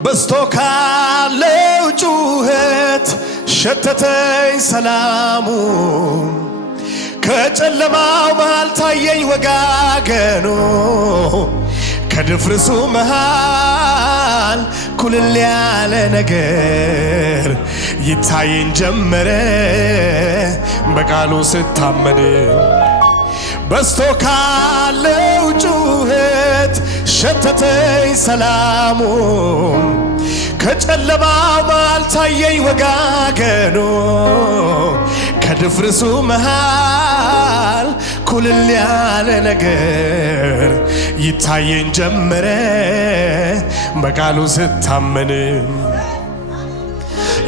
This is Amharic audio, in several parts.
በስቶ ካለው ጩኸት ሸተተኝ ሰላሙ ከጨለማው መሃል ታየኝ ወጋገኑ ከድፍርሱ መሃል ኩልል ያለ ነገር ይታየኝ ጀመረ በቃሉ ስታመን በስቶ ካለው ጩኸት ሸተተኝ ሰላሙ ከጨለማው መሃል ታየኝ ወጋገኑ ከድፍርሱ መሃል ኩልል ያለ ነገር ይታየኝ ጀመረ በቃሉ ስታመን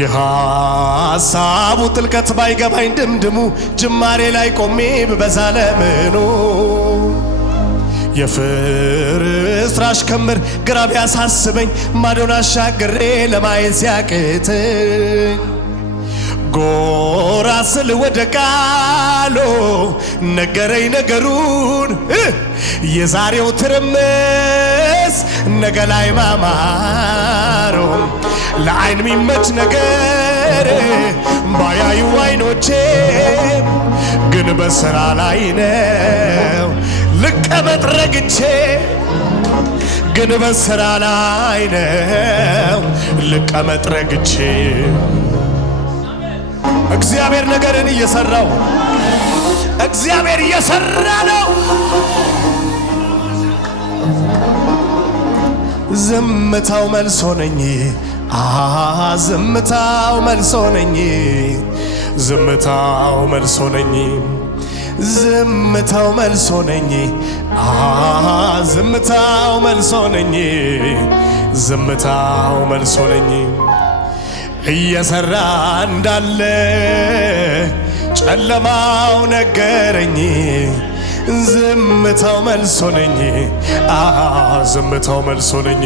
የሐሳቡ ጥልቀት ባይገባኝ ድምድሙ ጅማሬ ላይ ቆሜ ብበዛ ለምኑ የፍርስራሽ ክምር ግራ ቢያሳስበኝ ማዶን አሻግሬ ለማየት ሲያቅተኝ ጎራ ስል ወደ ቃሉ ነገረኝ ነገሩን የዛሬው ትርምስ ነገ ላይ ማማሩ ለዓይን ሚመች ነገር ባያዩ ዓይኖቼ ግን በሥራ ላይ ነው ልቀመጥ ረግቼ ግን በሥራ ላይ ነው ልቀመጥ ረግቼ እግዚአብሔር ነገርን እየሰራው እግዚአብሔር እየሰራ ነው። ዝምታው መልስ ሆነኝ ዝምታው መልስ ሆነኝ ዝምታው መልስ ሆነኝ ዝምታው መልስ ሆነኝ ዝምታው መልስ ሆነኝ ዝምታው መልስ ሆነኝ እየሰራ እንዳለ ጨለማው ነገረኝ ዝምታው መልስ ሆነኝ ዝምታው መልስ ሆነኝ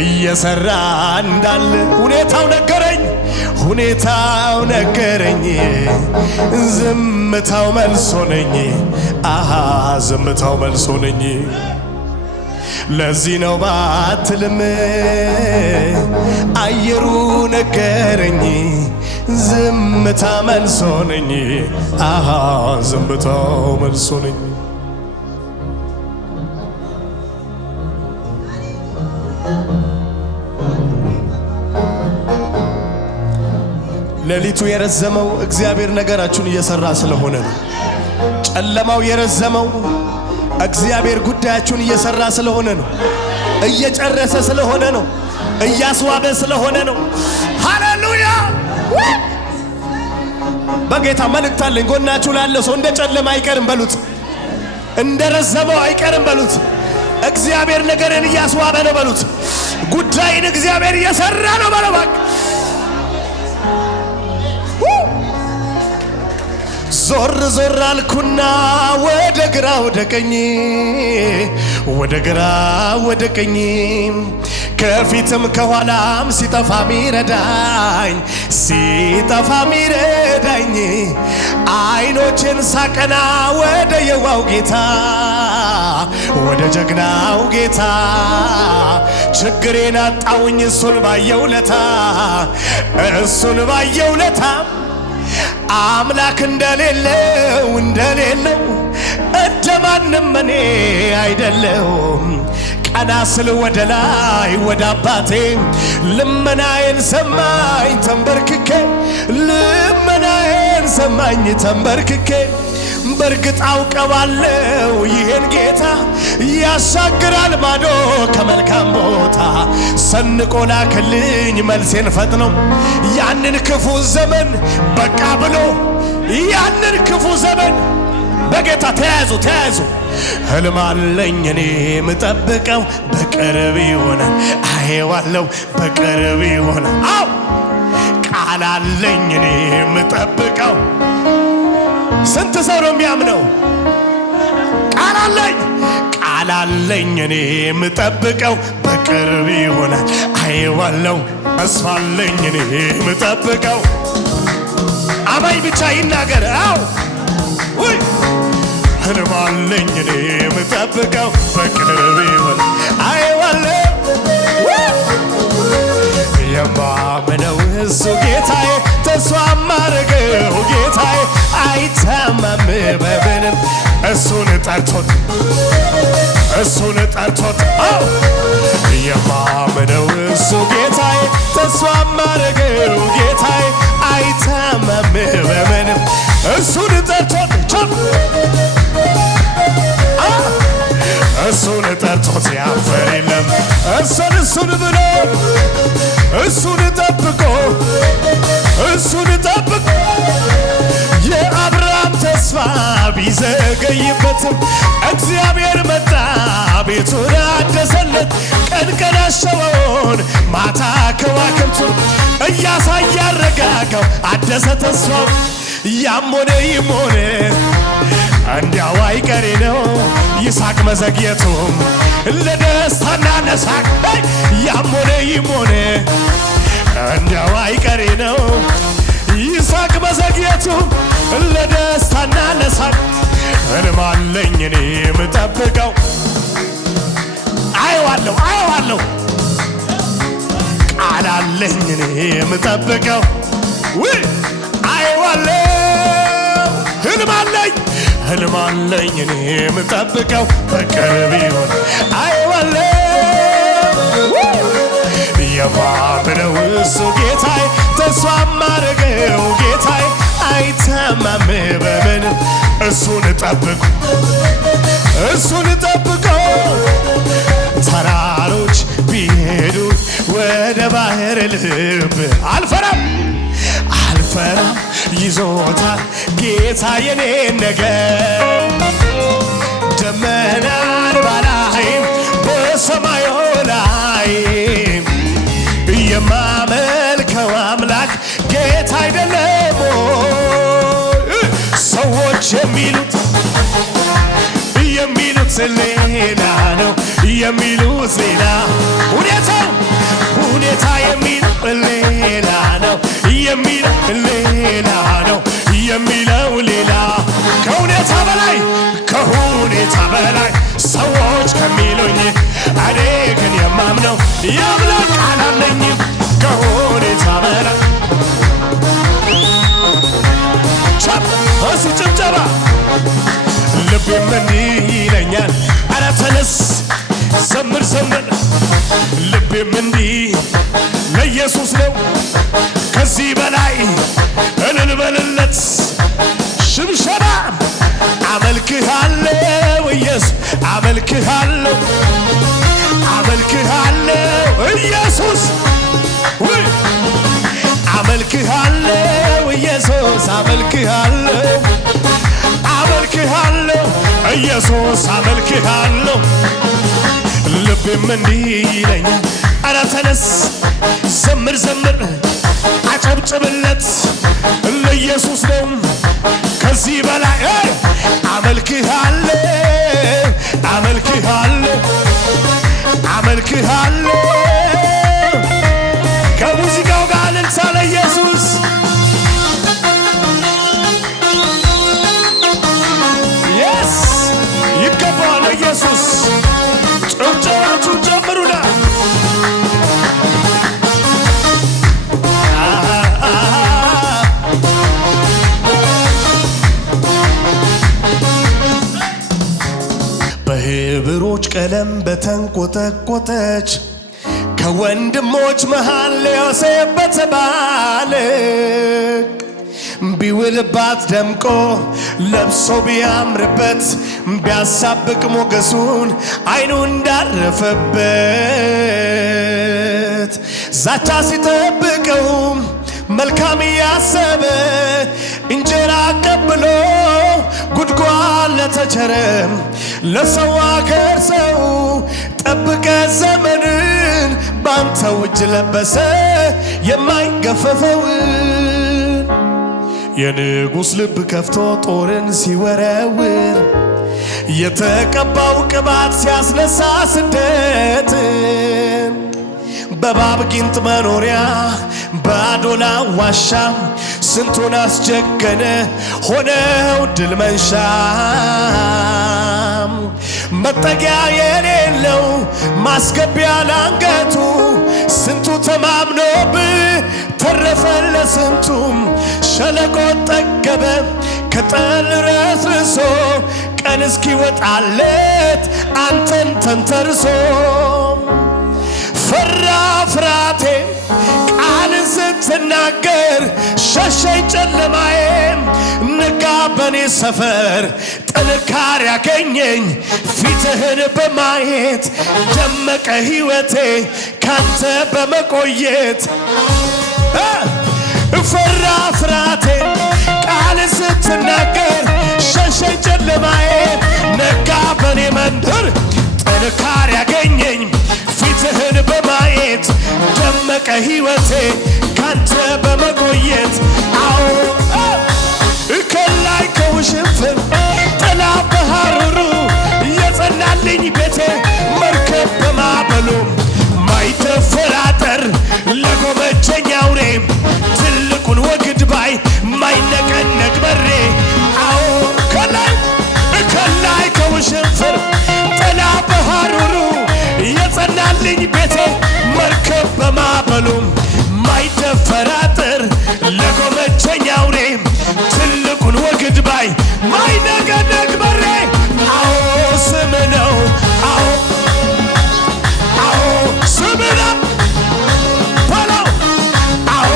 እየሰራ እንዳለ ሁኔታው ነገረኝ ሁኔታው ነገረኝ ዝምታው መልስ ሆነኝ ዝምታው መልስ ሆነኝ ለዚህ ነው ባትልም አየሩ ነገረኝ ዝምታ መልስ ሆነኝ ዝምታው መልስ ሆነኝ ሌሊቱ የረዘመው እግዚአብሔር ነገራችሁን እየሰራ ስለሆነ ነው። ጨለማው የረዘመው እግዚአብሔር ጉዳያችሁን እየሰራ ስለሆነ ነው። እየጨረሰ ስለሆነ ነው። እያስዋበ ስለሆነ ነው። ሃሌሉያ! በጌታ መልእክት አለኝ። ጎናችሁ ላለ ሰው እንደ ጨለማ አይቀርም በሉት፣ እንደ ረዘመው አይቀርም በሉት። እግዚአብሔር ነገርን እያስዋበ ነው በሉት። ጉዳይን እግዚአብሔር እየሰራ ነው በለው። ዞር ዞር አልኩና ወደ ግራ ወደ ቀኝ ወደ ግራ ወደ ቀኝ ከፊትም ከኋላም ሲጠፋ ሚረዳኝ ሲጠፋ ሚረዳኝ ዓይኖችን ሳቀና ወደ የዋው ጌታ ወደ ጀግናው ጌታ ችግሬን አጣውኝ እሱን ባየው ለታ እሱን ባየው ለታ አምላክ እንደሌለው እንደማንም እኔ አይደለሁም ቀና ስል ወደ ላይ ወደ አባቴ ልመናዬን ሰማኝ ተንበርክኬ ልመናዬን ሰማኝ ተንበርክኬ በርግጥ አውቀዋለሁ ይሄን ጌታ ያሻግራል ማዶ ከመልካም ቦታ ሰንቆ ላክልኝ መልሴን ፈጥኖ ያንን ክፉ ዘመን በቃ ብሎ ያንን ክፉ ዘመን በጌታ ተያዙ ህልም አለኝ እኔ ምጠብቀው በቅርብ ይሆናል አየዋለሁ በቅርብ ይሆናል አው ቃል አለኝ እኔ ምጠብቀው ስንት ሰው ነው የሚያምነው? ቃል አለኝ እኔ ምጠብቀው በቅርብ ይሆናል አየዋለሁ ተስፋ አለኝ እኔ ምጠብቀው አማኝ ብቻ ይናገር አው ህልም አለኝ እኔ ምጠብቀው በቅርብ ይሆናል አየዋለሁ ጠርቶት እሱን ጠርቶት የማምነው እሱ ጌታዬ ተስፋ ማረገው ጌታዬ አይታመም በምንም እሱን ጠርቶት እሱን ጠርቶት ያፈር የለም እሱን ብሎ እሱን ጠብቆ የአብርሃም ተስፋ ቢዘገይበትም እግዚአብሔር መጣ ቤቱን አደሰለት ቀን ቀን አሸዋውን ማታ ከዋክብቱን እያሳየ አረጋጋው አደሰ ተስፋው ያም ሆነ ይም ሆነ እንዲያው አይቀሬ ነው ይስሐቅ መዘግየቱም ለደስታና ለሳቅ ያም ሆነ ይም ሆነ እንዲያው አይቀሬ ነው ይስሐቅ መዘግየቱም ለደስታና ለሳቅ ሕልም አለኝ እኔ የምጠብቀው አየዋለሁ ቃል አለኝ እኔ የምጠብቀው አየዋለሁ ሕልም አለኝ እኔ የምጠብቀው በቅርብ ይሆን አየዋለሁ የማምነው እሱ ጌታዬ ተስፋ ማረገው ጌታዬ አይታመም በምንም እሱን ጠብቆ ተራሮች ቢሄዱ ወደ ባህር ልብ አልፈራም ይዞታል ጌታ የኔን ነገር ደመናን ባላይም በሰማዩ ላይ የማመልከው አምላክ ጌታ አይደለም ሰዎች የሚሉት ሌላ ነው የሚሉት ሌላ ሁኔታ የሚሉት ሌላ ነው የሚለው ሌላ ከሁኔታ በላይ ሰዎች ከሚሉኝ እኔ ግን የማምነው የአምላክ ቃል አለኝ ከሁኔታ በላይ እሱ ጭብጨባ ልቤም እንዲህ ይለኛል ኧረ ተነስ ዘምር ልቤም እንዲህ ለኢየሱስ ነው ከዚህ በላይ እልል በልለት ሽብሸባ አመልክሃለሁ ኢየሱስ አመልክሃለሁ ኢየሱስ አመልክሃለሁ ኢየሱስ አመልክሃለሁ ኢየሱስ አመልክሃለሁ ልቤም እንዲህ ይለኛል ኧረ ተነስ ዘምር አጨብጭብለት ለኢየሱስ ነው ከዚህ በላይ አመልክሃለሁ ከሙዚቃው ጋር እልልታ ለኢየሱስ ይገባዋል ኢየሱስ ጭብጨባችሁን ጨምሩና በህብሮች ቀለም በተንቆጠቆጠች ከወንድሞች መሃል ዮሴፍ በተባለ ቢውልባት ደምቆ ለብሶ ቢያምርበት ቢያሳብቅ ሞገሱን አይኑ እንዳረፈበት ዛቻ ሲጠብቀው መልካም ያሰበ እንጀራ ቀብሎ ጉድጓድ ለተቸረም ለሰው አገር ሰው ጠብቀ ዘመንን ባንተው እጅ ለበሰ የማይገፈፈውን የንጉሥ ልብ ከፍቶ ጦርን ሲወረውር የተቀባው ቅባት ሲያስነሳ ስደትን በባብ ጊንጥ መኖሪያ በአዶላ ዋሻ ስንቱን አስጀገነ ሆነው ድል መንሻ መጠጊያ የሌለው ማስገቢያ ላንገቱ ስንቱ ተማምኖብ ተረፈን ለስንቱም ሸለቆ ጠገበ ከጠል ረስርሶ ቀን እስኪወጣለት አንተን ተንተርሶ ፈራ ፍራቴ ቃል ስትናገር ሸሸኝ ጨለማዬም ነጋ በኔ ሰፈር ጥንካሬ ያገኘኝ ፊትህን በማየት ደመቀ ሕይወቴ ካንተ በመቆየት ፈራ ፍራቴ ቃል ስትናገር ሸሸኝ ጨለማዬ ነጋ በኔ መንደር ጥንካሬ ያገኘኝ ፊትህን በማየት ደመቀ ሕይወቴ ካንተ በመቆየት አዎ ከላይ ከውሽንፍር ጥላ በሐሩሩ የጸናልኝ ቤቴ መርከብ በማዕበሉ ማይደፈር አጥር ለጎመጀኝ አውሬ ትልቁን ወግድ ባይ ማይነቀነቅ በሬ አዎ ከላይ ከውሽንፍር ጥላ በሐሩሩ የጸናልኝ ቤቴ መርከብ በማዕበሉ ማይደፈር አጥር ለጎመጀኝ አውሬ ትልቁን ወግድ ባይ ማይነቀነቅ በሬ አዎ ስም ነው አዎ ስም ነው በለው አዎ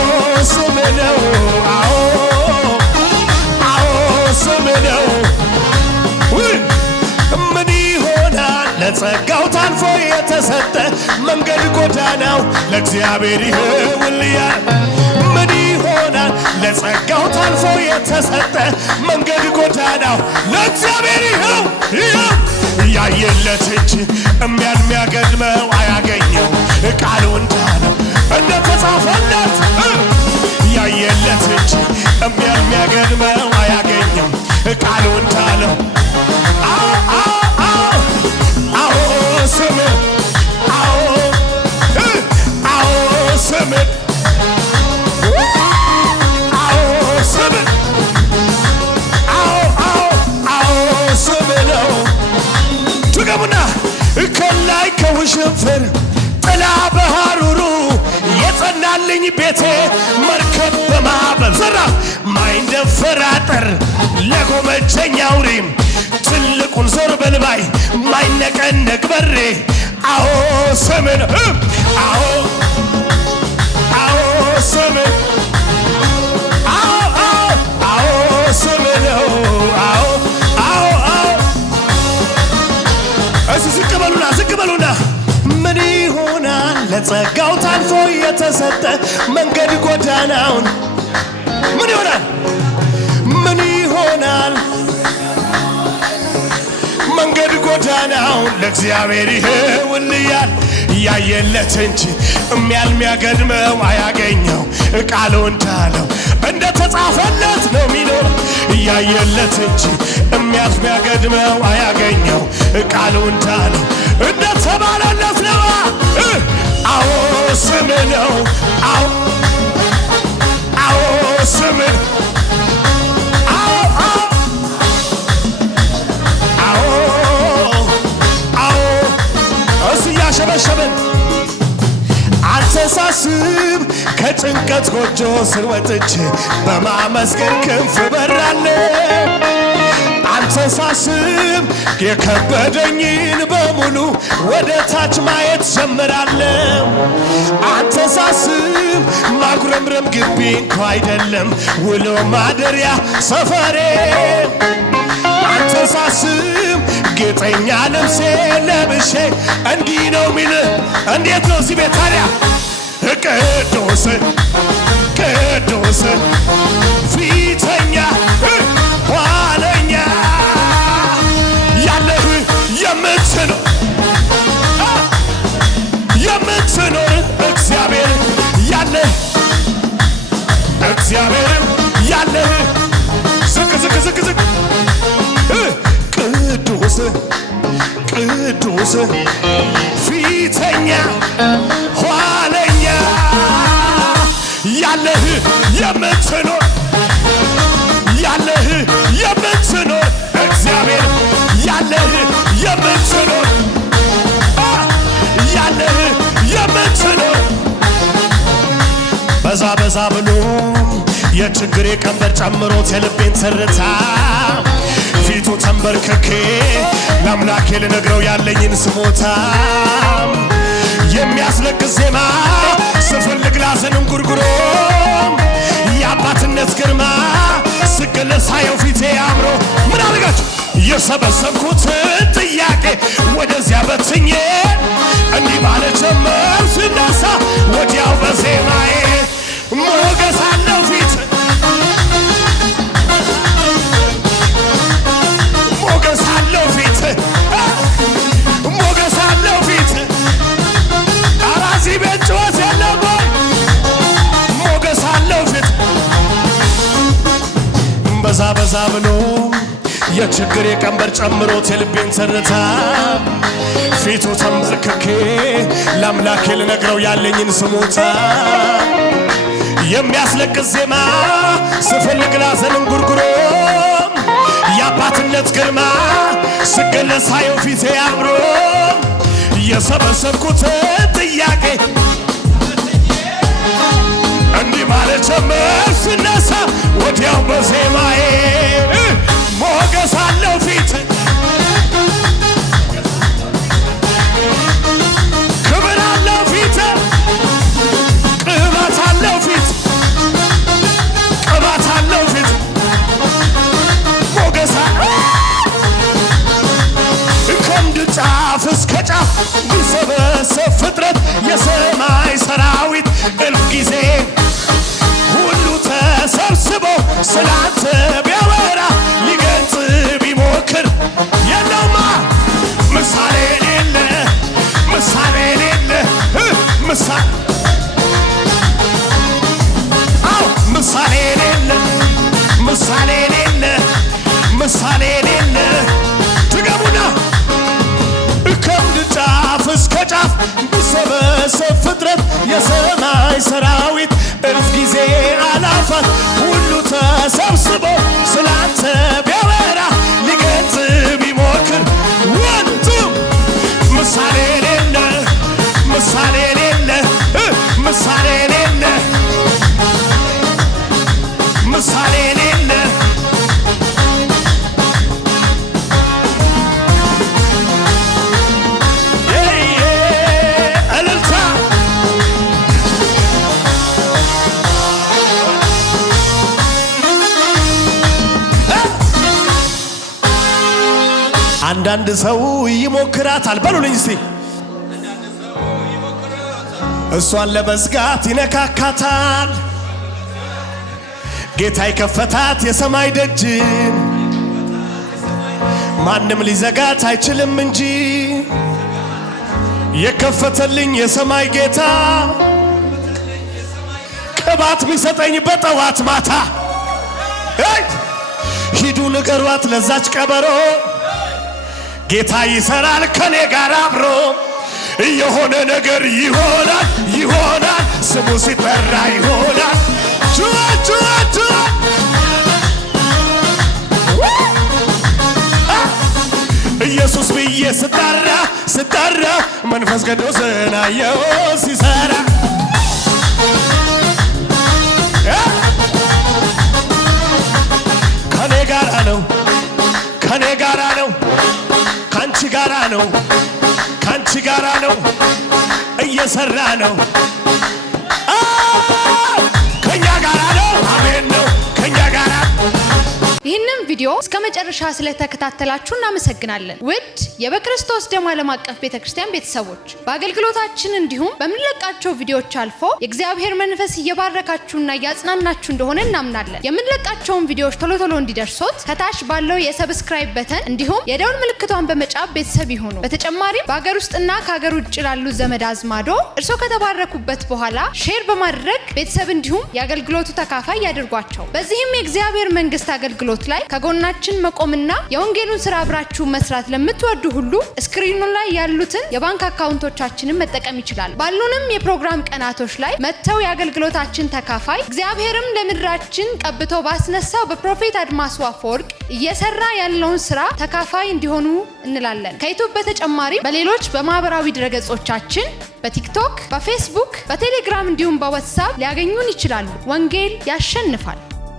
ስም ነው አዎ ስም ነው ምን ይሆናል ለጸጋው ታልፎ የተሰጠ መንገድ ጎዳናው ለእግዚአብሔር ይኸውልያል ምን ይሆናል ለጸጋው ታልፎ የተሰጠ መንገድ ጎዳናው ለእግዚአብሔር ይኸው ያየለት እንጂ የሚያገድመው አያገኘው ቃሉ እንዳለው እንደተጻፈለት ያየለት እንጂ የሚያገድመው አያገኘው ቃሉ እንዳለው አዎ ስም አዎ ስም ድገሙና ከላይ ከውሽንፍር ጥላ በሐሩሩ የጸናልኝ ቤቴ መርከብ በማዕበል ዘራ ማይደፈር አጥር ለጎመጀኝ አውሬ ትልቁን ዞር በልባይ ማይነቀነቅ በሬ አዎ ስም ነው አዎ ስም አዎ ስም ነው ዝቅ በሉና ምን ይሆናል ለጸጋው ታልፎ የተሰጠ መንገድ ጎዳናውን ምን ይሆናል መንገድ ጎዳናውን ለእግዚአብሔር ይኸውልያል ያየለት እንጂ የሚያገድመው አያገኘው ቃሉ እንዳለው እንደተጻፈለት ነው የሚኖር ያየለት እንጂ የሚያገድመው አያገኘው ቃሉ እንዳለው እንደተባለለት ነው አዎ ስም ነው አዎ ስም እያሸበሸብን አንተን ሳስብ ከጭንቀት ጎጆ ስር ወጥቼ በማመስገን ክንፍ በራለሁ አንተን ሳስብ የከበደኝን በሙሉ ወደ ታች ማየት ጀምራለሁ አንተን ሳስብ ማጉረምረም ግቢ እንኳ አይደለም ውሎ ማደሪያ ሰፈሬ አንተን ሳስብ ጌጠኛ ልብሴ ለብሼ እንዲህ ነው ሚል እንዴት ነው እዚህ ቤት ታዲያ ቅዱስ ፊተኛ ኋለኛ ያለህ የምትኖር እግዚአብሔር ያለህ ዝቅ ቅዱስ ፊተኛ ኋለኛ ያለህ የምትኖር እግዚአብሔር ያለህ የምትኖር በዛ ብሎ የችግሬ ቀንበር ጨምሮት የልቤን ትርታ ፊቱ ተንበርክኬ ለአምላኬ ልነግረው ያለኝን ስሞታ የሚያስለቅስ ዜማ ስፈልግ ላዘንም ጉርጉሮ የአባትነት ግርማ ስገለጽ ሳየው ፊቴ አምሮ ምን አደረጋችሁ? የሰበሰብኩትን ጥያቄ ወደዚያ በትኜ እንዲህ ማለት ጀመር ስነሳ ወዲያው በዜማዬ ሞገስ አለው ፊት ሞገስ አለው ፊት ሞገስ አለው ፊት አራዚ ቤት ጩኸት የለም ወይ? ሞገስ አለው ፊት በዛ በዛ ብሎ የችግር የቀንበር ጨምሮት የልቤን ትርታ ፊቱ ተንበርክኬ ለአምላኬ ልነግረው ያለኝን ስሞታ የሚያስለቅስ ዜማ ስፈልግ ላዘንም ጉርጉሮ የአባትነት ግርማ ስገለጽ ሳየው ፊቴ አምሮ የሰበሰብኩትን ጥያቄ እንዲህ ማለት ጀመር ስነሳ ወዲያው በዜማዬ ሞገስ አለው ፊት ክብር አለው ፊት ቅባት አለው ፊት ቅባት አለው ፊት ሞገስ ከምድር ጫፍ እስከ ጫፍ ቢሰበሰብ ፍጥረት የሰማይ ሰራዊት እልፍ ጊዜ ሁሉ ተሰብስቦ ስላንተ ቢያወራ ሊገልጽ ቢሞክር የለውማ ምሳሌ የሌለ ምሳሌ የሌለ ምሳሌ ምሳሌ የሌለ ምሳሌ የሌለ ምሳሌ የሌለ ትገቡና ከምድር ጫፍ እስከ ጫፍ ቢሰበሰብ ፍጥረት የሰማይ ሰራዊት እልፍ ጊዜ አላፋት ሁሉ ተሰብስቦ ስላንተ ቢያወራ ሊገልጽ ቢሞክር ወንቱ ምሳሌ የሌለ ምሳሌ የሌለ ምሳሌ የሌለ ምሳሌ የሌለ አንዳንድ ሰው ይሞክራታል በሉልኝ እስቲ እሷን ለመዝጋት ይነካካታል ጌታ የከፈታት የሰማይ ደጅን ማንም ሊዘጋት አይችልም እንጂ የከፈተልኝ የሰማይ ጌታ ቅባት ቢሰጠኝ በጠዋት ማታ ሂዱ ንገሯት ለዛች ቀበሮ ጌታ ይሰራል ከኔ ጋር አብሮ የሆነ ነገር ይሆናል ይሆናል ስሙ ሲጠራ ይሆናል ጩኸ ጩኸ ጩኸ ኢየሱስ ብዬ ስጠራ ስጠራ መንፈስ ቅዱስን አየሁ ሲሰራ ከኔ ጋራ ነው ከኔ ጋራ ነው ካንቺ ጋራ ነው ካንቺ ጋራ ነው እየሰራ ነው ከኛ ጋራ ነው አሜን ነው ከኛ ጋራ ይህንን ቪዲዮ እስከ መጨረሻ ስለተከታተላችሁ እናመሰግናለን። ውድ የበክርስቶስ ደም ዓለም አቀፍ ቤተክርስቲያን ቤተሰቦች በአገልግሎታችን እንዲሁም በምንለቃቸው ቪዲዮዎች አልፎ የእግዚአብሔር መንፈስ እየባረካችሁና እያጽናናችሁ እንደሆነ እናምናለን። የምንለቃቸውን ቪዲዮዎች ቶሎ ቶሎ እንዲደርሶት ከታች ባለው የሰብስክራይብ በተን እንዲሁም የደውል ምልክቷን በመጫን ቤተሰብ ይሁኑ። በተጨማሪም በአገር ውስጥና ከሀገር ውጭ ላሉ ዘመድ አዝማዶ እርሶ ከተባረኩበት በኋላ ሼር በማድረግ ቤተሰብ እንዲሁም የአገልግሎቱ ተካፋይ ያድርጓቸው። በዚህም የእግዚአብሔር መንግስት አገልግሎት ላይ ከጎናችን መቆምና የወንጌሉን ስራ አብራችሁ መስራት ለምትወዱ ሁሉ ስክሪኑ ላይ ያሉትን የባንክ አካውንቶቻችንን መጠቀም ይችላል። ባሉንም የፕሮግራም ቀናቶች ላይ መተው የአገልግሎታችን ተካፋይ እግዚአብሔርም ለምድራችን ቀብቶ ባስነሳው በፕሮፌት አድማሱ አፈወርቅ እየሰራ ያለውን ስራ ተካፋይ እንዲሆኑ እንላለን። ከዩቲዩብ በተጨማሪ በሌሎች በማህበራዊ ድረገጾቻችን በቲክቶክ፣ በፌስቡክ፣ በቴሌግራም እንዲሁም በዋትስአፕ ሊያገኙን ይችላሉ። ወንጌል ያሸንፋል።